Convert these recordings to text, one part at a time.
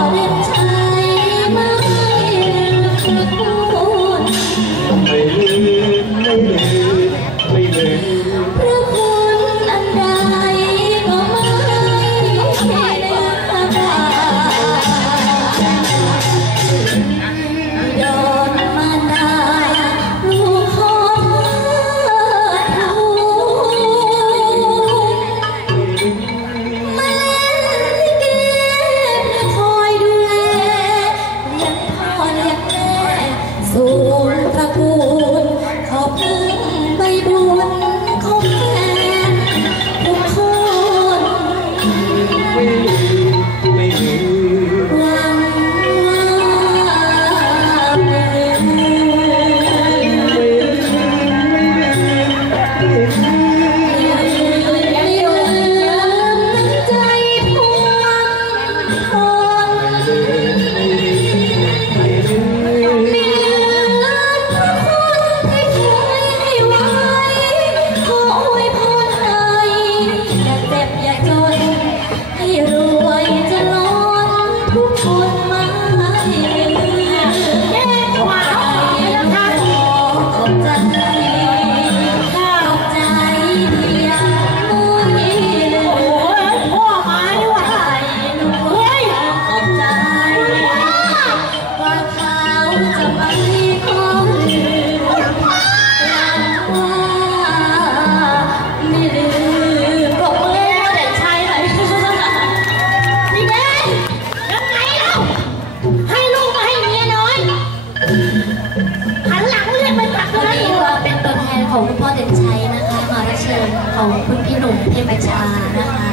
Hallelujah. Thank you. Thank you. ขอบคุณพี่หนุ่มเทพชานะคะ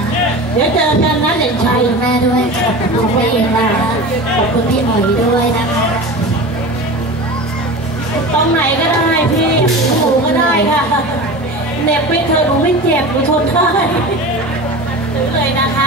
เดี๋ยวเจอกันนะเด่นชัยแม่ด้วยขอบคุณคุณแม่นะขอบคุณพี่อ๋อยด้วยนะคะตรงไหนก็ได้พี่หนูก็ได้ค่ะเน็บไปเธอหนูไม่เจ็บหนูทนได้ถือเลยนะคะ